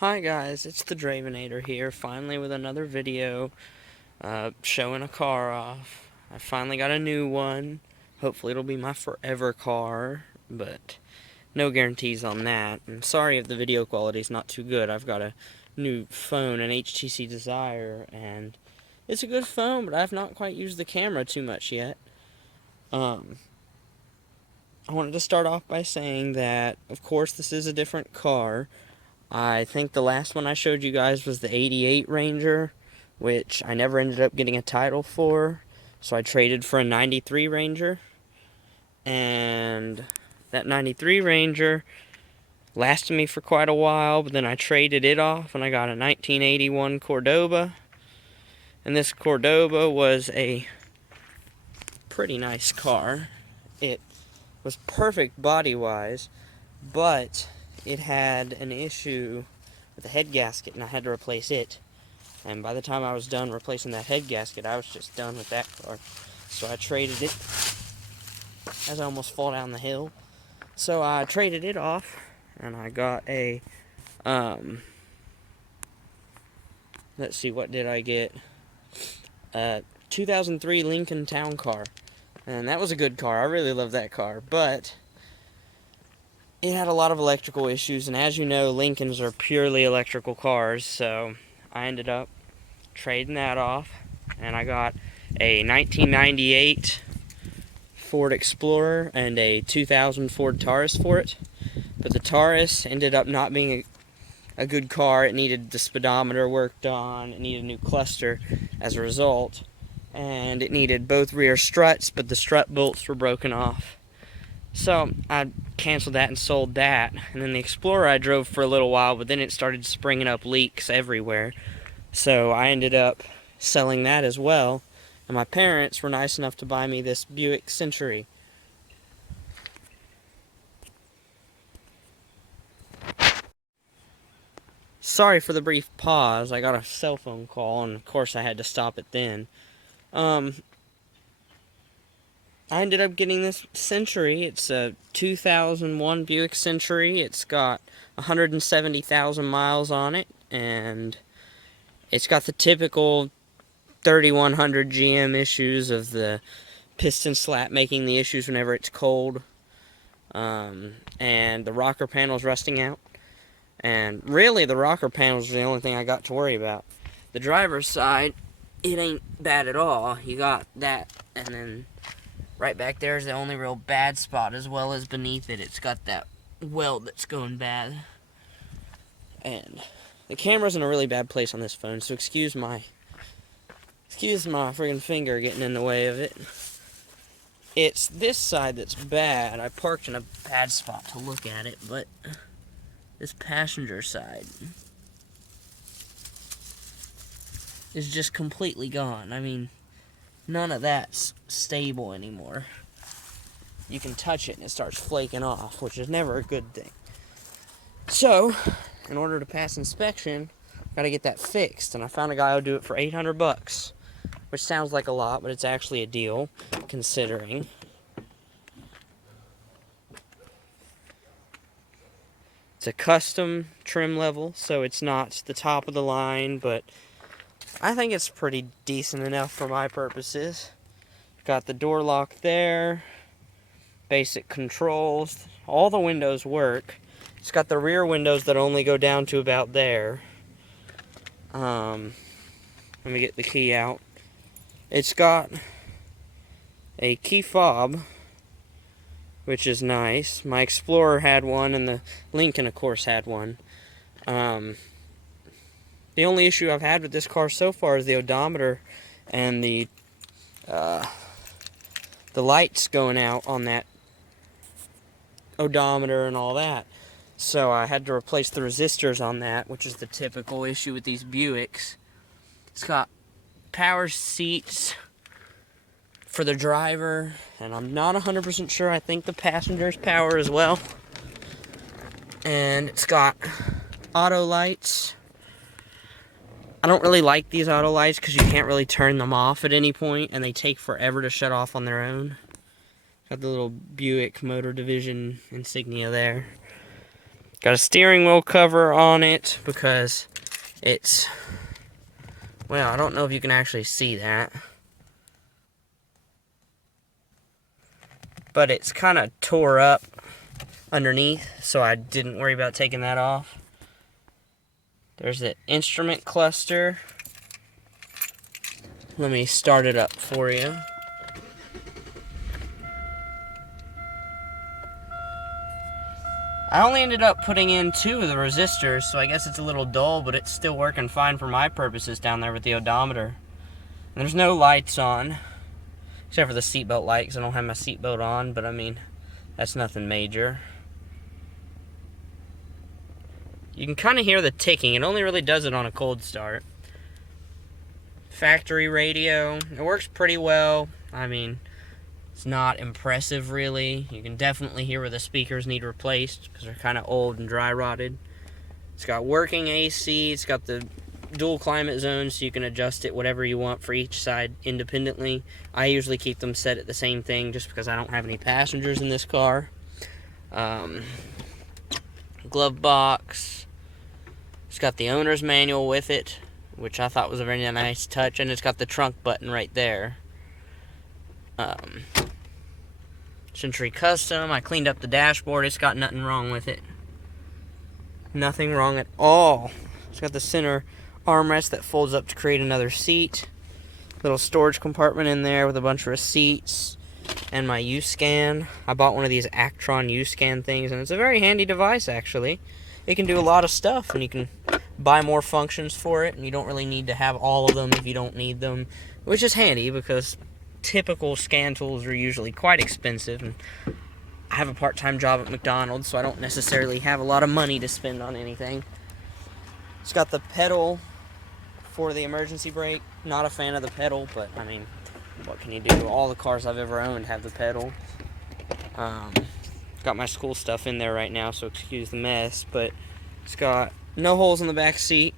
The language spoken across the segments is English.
Hi guys, it's the Dravenator here, finally with another video showing a car off. I finally got a new one. Hopefully it'll be my forever car, but no guarantees on that. I'm sorry if the video quality's not too good. I've got a new phone, an HTC Desire, and it's a good phone, but I've not quite used the camera too much yet. I wanted to start off by saying that, of course, this is a different car. I think the last one I showed you guys was the '88 Ranger, which I never ended up getting a title for, so I traded for a '93 Ranger. And that '93 Ranger lasted me for quite a while, but then I traded it off and I got a 1981 Cordoba. And this Cordoba was a pretty nice car. It was perfect body-wise, but it had an issue with the head gasket, and I had to replace it. And by the time I was done replacing that head gasket, I was just done with that car. So I traded it, as I almost fall down the hill. So I traded it off, and I got a, let's see, what did I get? A 2003 Lincoln Town Car. And that was a good car. I really love that car. But it had a lot of electrical issues, and as you know, Lincolns are purely electrical cars, so I ended up trading that off, and I got a 1998 Ford Explorer and a 2000 Ford Taurus for it. But the Taurus ended up not being a good car. It needed the speedometer worked on, it needed a new cluster as a result, and it needed both rear struts, but the strut bolts were broken off. So I canceled that and sold that. And then the Explorer I drove for a little while, but then it started springing up leaks everywhere. So I ended up selling that as well. And my parents were nice enough to buy me this Buick Century. Sorry for the brief pause. I got a cell phone call, and of course I had to stop it then. I ended up getting this Century. It's a 2001 Buick Century. It's got 170,000 miles on it, and it's got the typical 3100 GM issues of the piston slat making the issues whenever it's cold, and the rocker panel's rusting out. And really, the rocker panels are the only thing I got to worry about. The driver's side, it ain't bad at all. You got that, and then right back there is the only real bad spot, as well as beneath it, it's got that weld that's going bad. And the camera's in a really bad place on this phone, so excuse my friggin' finger getting in the way of it. It's this side that's bad. I parked in a bad spot to look at it, but this passenger side is just completely gone. I mean, none of that's stable anymore. You can touch it and it starts flaking off, which is never a good thing. So, in order to pass inspection, gotta get that fixed, and I found a guy who'll do it for $800, which sounds like a lot, but it's actually a deal, considering. It's a custom trim level, so it's not the top of the line, but I think it's pretty decent enough for my purposes. Got the door lock there, basic controls, all the windows work. It's got the rear windows that only go down to about there. Let me get the key out. It's got a key fob, which is nice. My Explorer had one, and the Lincoln, of course, had one. The only issue I've had with this car so far is the odometer and the lights going out on that odometer and all that. So I had to replace the resistors on that, which is the typical issue with these Buicks. It's got power seats for the driver, and I'm not 100% sure. I think the passenger's power as well. And it's got auto lights. I don't really like these auto lights because you can't really turn them off at any point, and they take forever to shut off on their own. Got the little Buick Motor Division insignia there. Got a steering wheel cover on it because it's, well, I don't know if you can actually see that, but it's kind of tore up underneath, so I didn't worry about taking that off. There's the instrument cluster. Let me start it up for you. I only ended up putting in 2 of the resistors, so I guess it's a little dull, but it's still working fine for my purposes down there with the odometer. And there's no lights on, except for the seatbelt light, because I don't have my seatbelt on, but I mean, that's nothing major. You can kind of hear the ticking. It only really does it on a cold start. Factory radio. It works pretty well. I mean, it's not impressive, really. You can definitely hear where the speakers need replaced because they're kind of old and dry rotted. It's got working AC. It's got the dual climate zones, so you can adjust it whatever you want for each side independently. I usually keep them set at the same thing just because I don't have any passengers in this car. Glove box. It's got the owner's manual with it, which I thought was a very nice touch, and it's got the trunk button right there. Century Custom. I cleaned up the dashboard. It's got nothing wrong with it. Nothing wrong at all. It's got the center armrest that folds up to create another seat. Little storage compartment in there with a bunch of receipts and my U-Scan. I bought one of these Actron U-Scan things, and it's a very handy device, actually. It can do a lot of stuff, and you can buy more functions for it, and you don't really need to have all of them if you don't need them, which is handy because typical scan tools are usually quite expensive, and I have a part-time job at McDonald's, so I don't necessarily have a lot of money to spend on anything. It's got the pedal for the emergency brake. Not a fan of the pedal, but I mean, what can you do? All the cars I've ever owned have the pedal. Got my school stuff in there right now, so excuse the mess, but it's got no holes in the back seat,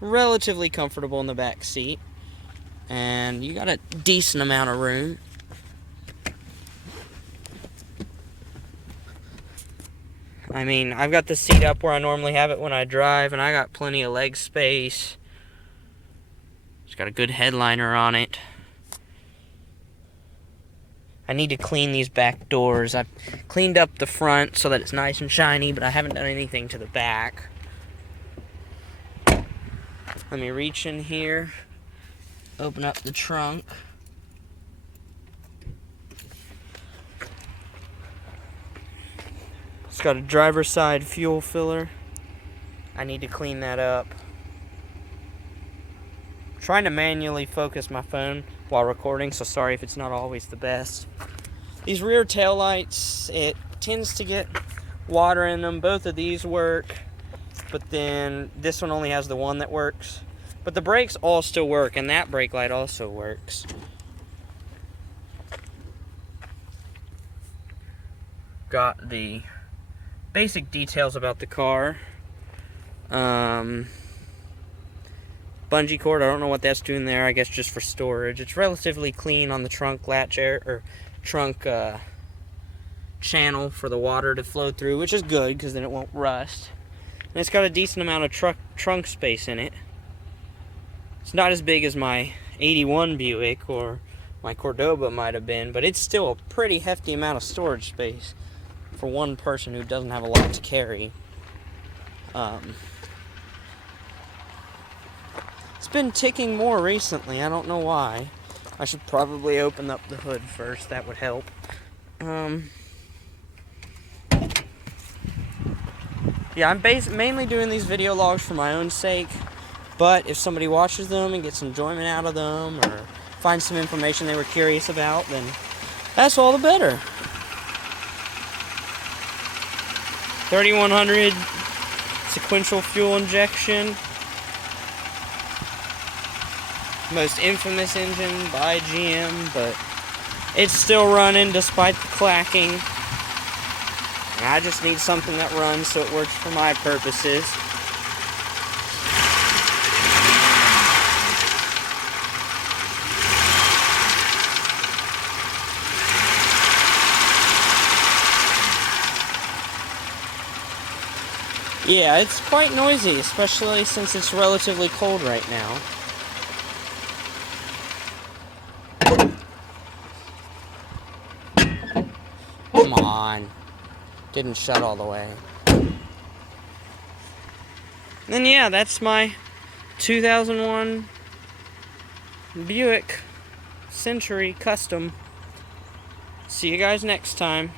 relatively comfortable in the back seat, and you got a decent amount of room. I mean, I've got the seat up where I normally have it when I drive, and I got plenty of leg space. It's got a good headliner on it. I need to clean these back doors. I've cleaned up the front so that it's nice and shiny, but I haven't done anything to the back. Let me reach in here, open up the trunk. It's got a driver's side fuel filler. I need to clean that up. I'm trying to manually focus my phone while recording, so sorry if it's not always the best. These rear taillights, it tends to get water in them. Both of these work, but then this one only has the one that works. But the brakes all still work, and that brake light also works. Got the basic details about the car. Bungee cord, I don't know what that's doing there. I guess just for storage. It's relatively clean on the trunk latch or trunk channel for the water to flow through, which is good because then it won't rust. And it's got a decent amount of trunk space in it. It's not as big as my 81 Buick or my Cordoba might have been, but it's still a pretty hefty amount of storage space for one person who doesn't have a lot to carry. It's been ticking more recently. I don't know why. I should probably open up the hood first. That would help. Yeah, I'm mainly doing these video logs for my own sake, but if somebody watches them and gets enjoyment out of them or finds some information they were curious about, then that's all the better. 3100 sequential fuel injection. Most infamous engine by GM, but it's still running despite the clacking. And I just need something that runs so it works for my purposes. Yeah, it's quite noisy, especially since it's relatively cold right now. Come on. Didn't shut all the way. Then yeah, that's my 2001 Buick Century Custom. See you guys next time.